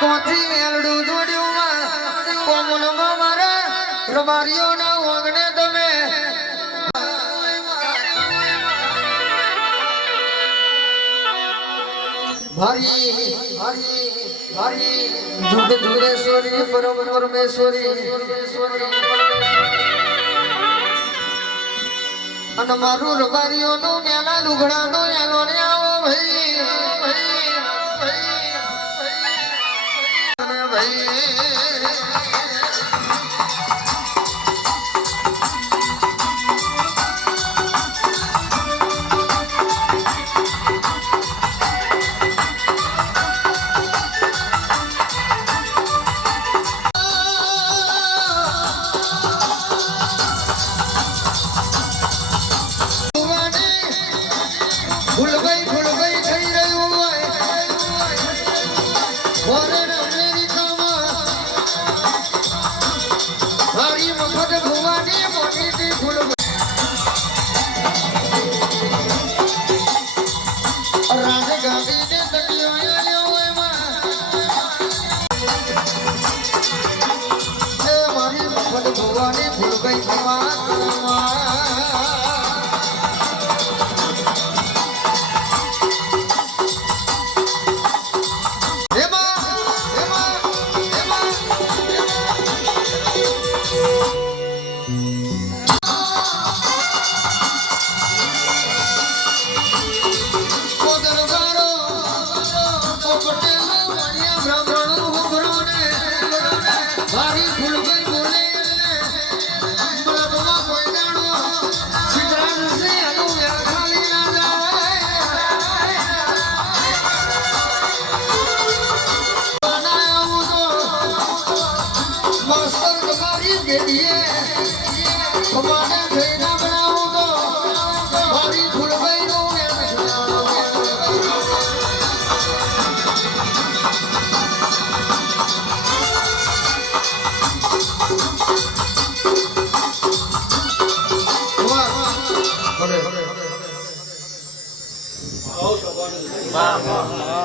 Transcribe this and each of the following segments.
કોથી મેલડું જોડ્યું કોમલમાં મારા રબારીઓના ઓગણે તમે ભારી ભારી ભારી જુગ જુગેશ્વરી પરમ પરમેશ્વરી અને મારું રબારીઓનું મેલા લુગડાનો એનો ને આવો ભાઈ ભાઈ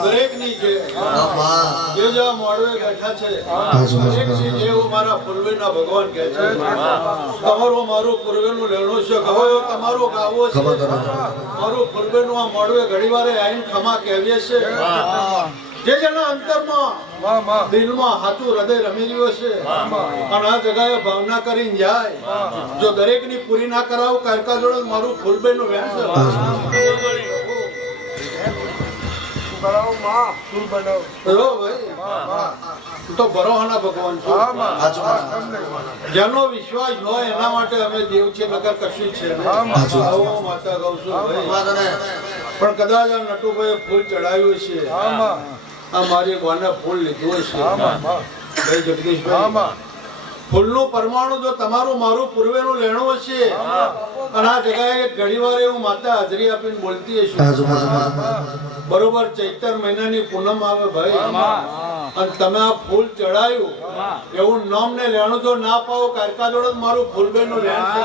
દરેકની જે જે મોડવે બેઠા છે દરેકની જેવું મારા પૂર્વેના ભગવાન કહે છે તમારો મારું પૂર્વેનું લેણું છે કહો તમારો ગાવો છે મારું પૂર્વેનું આ મોડવે ઘડીવારે આઈને ખમા કહેવીએ છે જે જેના અંતરમાં દિલમાં હાથું હૃદય રમી રહ્યો છે અને આ જગાએ ભાવના કરીને જાય જો દરેકની પૂરી ના કરાવું કાયકા જોડે મારું ફૂલબેનું વેણ છે તો ભરોહાના ભગવાન જેનો વિશ્વાસ હોય એના માટે અમે દેવ છે નગર કશું છે માતા ગૌ છું પણ કદાચ આ નટુભાઈ ફૂલ ચડાવ્યું છે આ મારી વાને ફૂલ લીધું છે ભાઈ જગદીશભાઈ ફૂલનું પરમાણુ જો તમારું મારું પૂર્વેનું લેણું હશે અને આ જગ્યાએ ઘણી વાર એવું માતા હાજરી આપીને બોલતી હશે બરોબર ચૈતર મહિનાની પૂનમ આવે ભાઈ અને તમે આ ફૂલ ચડાયું એવું નામ ને લેણું જો ના પાવો કારકા જોડે મારું ફૂલબેન નું લેણ છે